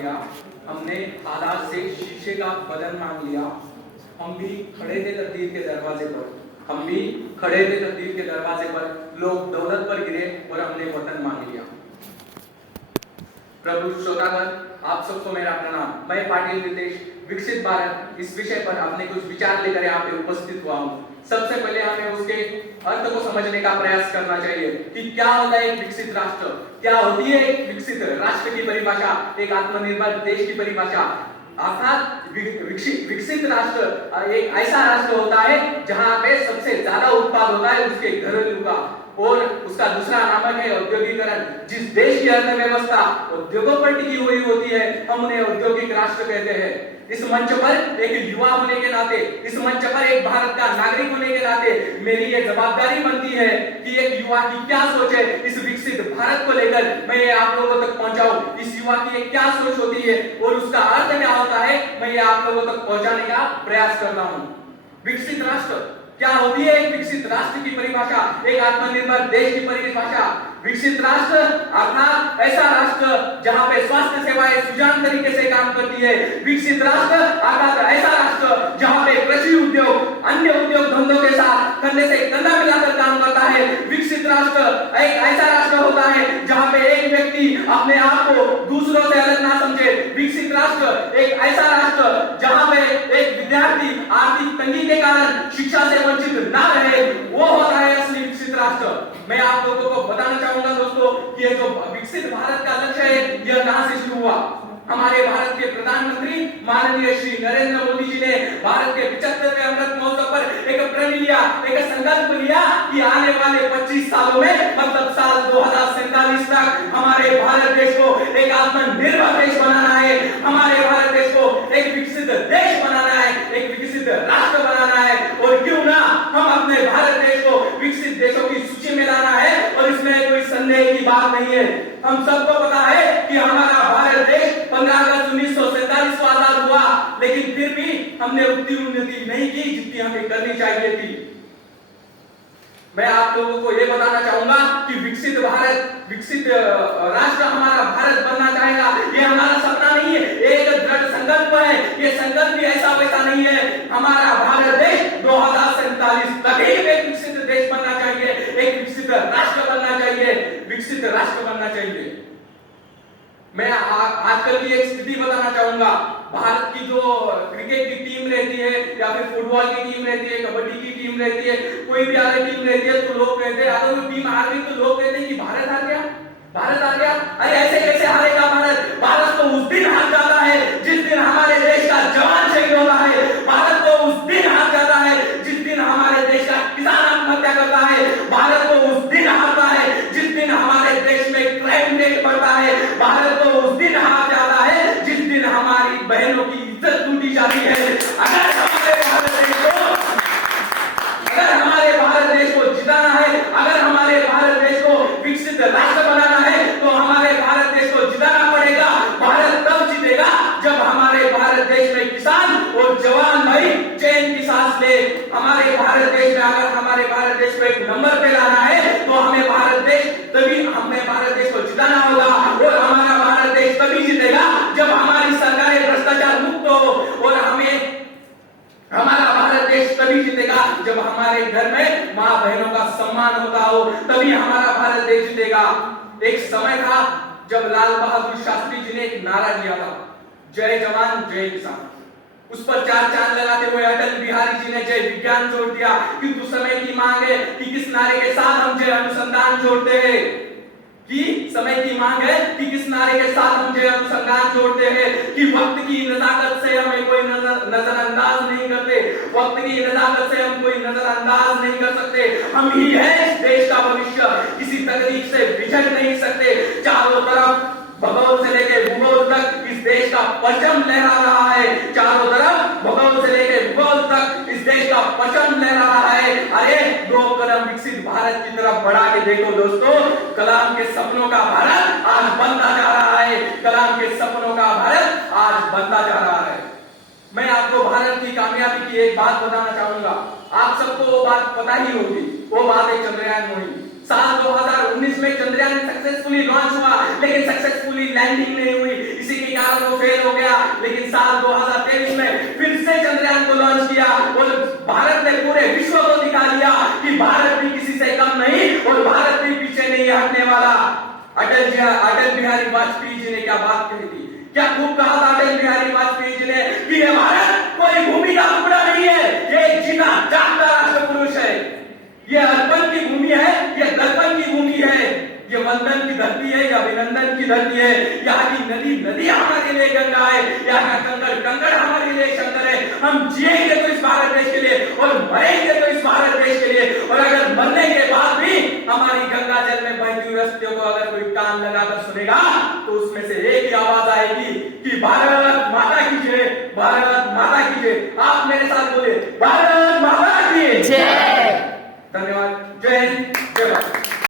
किया, हमने हालात से शीशे का बदन मांग लिया। हम भी खड़े थे तकदीर के दरवाजे पर, हम भी खड़े थे तकदीर के दरवाजे पर। लोग दौलत पर गिरे और हमने वतन मांग लिया। प्रभु श्रोतागण, आप सबको मेरा प्रणाम। मैं पाटिल रितेश विकसित भारत इस विषय पर अपने कुछ विचार लेकर यहाँ पे उपस्थित हुआ हूँ। सबसे पहले हमें उसके अर्थ को समझने का प्रयास करना चाहिए कि क्या होता है एक विकसित राष्ट्र, क्या होती है एक विकसित राष्ट्र की परिभाषा, एक आत्मनिर्भर देश की परिभाषा। अर्थात विकसित राष्ट्र एक ऐसा राष्ट्र होता है जहां पे सबसे ज्यादा उत्पाद होता है उसके घरेलू का, और उसका दूसरा नामक है औद्योगिकरण। जिस देश की अर्थव्यवस्था उद्योगों पर टिकी हुई होती है, हम उन्हें औद्योगिक राष्ट्र कहते हैं। इस मंच पर एक युवा होने के नाते, इस मंच पर एक भारत का नागरिक होने के नाते मेरी ये जवाबदारी बनती है कि एक युवा की क्या सोच है इस विकसित भारत को लेकर मैं ये आप लोगों तक पहुंचाऊं। इस युवा की ये क्या सोच होती है और उसका अर्थ क्या होता है, मैं ये आप लोगों तक पहुंचाने का प्रयास करता हूं। विकसित राष्ट्र क्या होती है? एक विकसित राष्ट्र की परिभाषा, एक आत्मनिर्भर देश की परिभाषा। विकसित राष्ट्र अर्थात ऐसा राष्ट्र जहां पे स्वास्थ्य सेवाएं सुचारू तरीके से काम करती है। विकसित राष्ट्र अर्थात ऐसा राष्ट्र जहां पे कृषि उद्योग अन्य उद्योग धंधों के साथ कंधे से कंधा मिलाकर काम करता है। विकसित राष्ट्र एक ऐसा राष्ट्र होता है जहां पे एक व्यक्ति अपने आप को दूसरों से अलग ना समझे। विकसित राष्ट्र एक ऐसा राष्ट्र जहां पे एक विद्यार्थी आर्थिक तंगी के कारण शिक्षा से वंचित ना रहे, वो होता है असली विकसित राष्ट्र। मैं आप लोगों को बताना चाहूंगा दोस्तों कि ये जो विकसित भारत का लक्ष्य है यह कहां से शुरू हुआ। हमारे भारत के प्रधानमंत्री माननीय श्री नरेंद्र मोदी जी ने भारत के 75वें अमृत महोत्सव पर एक प्रण लिया, एक संकल्प लिया कि आने वाले 25 सालों में मतलब साल 2047 तक हमारे भारत देश को एक आत्मनिर्भर देश बनाना है, हमारे भारत देश को एक विकसित देश बनाना है, एक विकसित राष्ट्र बनाना है। और क्यों ना हम अपने भारत देश को विकसित देशों की सूची में लाना है, और इसमें कोई संदेह की बात नहीं है। हम सबको पता है कि हमारा भारत देश 15 अगस्त 1947 को आजाद हुआ, लेकिन फिर भी हमने उतनी उन्नति नहीं की जितनी हमें करनी चाहिए थी। मैं आप लोगों को यह बताना चाहूंगा कि विकसित भारत, विकसित राष्ट्र हमारा भारत बनना चाहेगा, ये हमारा सपना नहीं है, एक दृढ़ संकल्प है। ये संकल्प भी ऐसा वैसा नहीं है। हमारा भारत देश 2047 तक एक विकसित देश बनना चाहिए, एक विकसित राष्ट्र बनना चाहिए, विकसित राष्ट्र बनना चाहिए। मैं आजकल की एक स्थिति बताना चाहूंगा। भारत की जो क्रिकेट की टीम रहती है या फिर फुटबॉल की टीम रहती है, कबड्डी की टीम रहती है, कोई भी अलग टीम रहती है, तो लोग कहते हैं अगर वो टीम हार गई तो लोग कहते हैं कि भारत हार गया, भारत हार गया। अरे ऐसे कैसे हारेगा भारत? भारत तो उस दिन हार जाता है जिस दिन हमारे देश का जवान शहीद होता है। भारत तो उस दिन हार जाता है जिस दिन हमारे देश का किसान आत्महत्या करता है। भारत तो उस दिन हारता है जिस दिन हमारे देश में क्राइम रेट बढ़ता है। भारत तो उस दिन हार जाता है जिस दिन हमारी बहनों की इज्जत लूटी जाती है। अगर हमारे भारत देश को जिताना है, अगर हमारे भारत देश को विकसित राष्ट्र बनाना है, तो हमारे भारत देश को जिताना पड़ेगा। भारत तब जीतेगा जब हमारे भारत देश में किसान और जवान भाई चैन की सांस ले। हमारे भारत देश में अगर हमारे भारत देश को एक नंबर पे लाना है तो हमें भारत देश को जिताना होगा। और हमारा भारत देश तभी जीतेगा जब हमारी सरकारें भ्रष्टाचार मुक्त हो, और हमारा भारत देश तभी जीतेगा जब हमारे घर में मां बहनों का सम्मान होता हो, तभी हमारा भारत देश जीतेगा। एक समय था जब लाल बहादुर शास्त्री जी ने एक नारा दिया था, जय जवान जय किसान। उस पर 4 चांद लगाते हुए अटल बिहारी जी ने जय विज्ञान जोड़ दिया। किंतु समय की मांग है कि किस नारे के साथ हम जय अनुसंधान जोड़ते हैं, कि समय की मांग है कि किस नारे के साथ हम जय अनुसंधान जोड़ते हैं, कि वक्त की नजाकत से हमें कोई नजरअंदाज नहीं करते, वक्त की नजाकत से हम कोई नजरअंदाज नहीं कर सकते। हम ही है इस देश का भविष्य, किसी तकनीक से बिछड़ नहीं सकते। चारों तरफ भगोल से लेकर भूगोल तक इस देश का परचम लहरा रहा है। चारों तरफ भूगोल से लेकर भूगोल तक इस देश का परचम लहरा रहा है। अरे 2 कदम विकसित भारत की तरफ बढ़ा के देखो दोस्तों, कलाम के सपनों का भारत आज बनता जा रहा है। कलाम के सपनों का भारत आज बनता जा रहा है। मैं आपको भारत की कामयाबी की एक बात बताना चाहूंगा। आप सबको वो बात पता ही होगी, वो बात है चंद्रयान मुहिम। साल 2019 में चंद्रयान सक्सेसफुली लॉन्च हुआ, लेकिन सक्सेसफुली लैंडिंग नहीं हुई। इसी के कारण वो फेल हो गया, लेकिन साल 2023 में फिर से चंद्रयान को लॉन्च किया और भारत ने पूरे विश्व को दिखा दिया कि भारत भी किसी से कम नहीं और भारत भी पीछे नहीं हटने वाला। अटल बिहारी वाजपेयी जी ने क्या बात कही थी, क्या खूब कहा था अटल बिहारी वाजपेयी जी ने कि ये भारत कोई भूमि का टुकड़ा नहीं है, ये एक जीता जागता राष्ट्र पुरुष है, ये अर्पण की भूमि है, ये दर्पण की भूमि है, ये वंदन की धरती है, ये अभिनंदन की धरती है, यहाँ की नदी नदी हमारे लिए गंगा है, यहाँ का कंकड़ कंकड़ हमारे लिए शंकर है। हम जिएंगे तो इस भारत देश के लिए और मरेंगे तो इस भारत देश के लिए, और अगर मरने के बाद भी हमारी गंगा जल में बहती हुई रस्तियों को अगर कोई कान लगाकर सुनेगा तो उसमें से एक ही आवाज आएगी कि भारत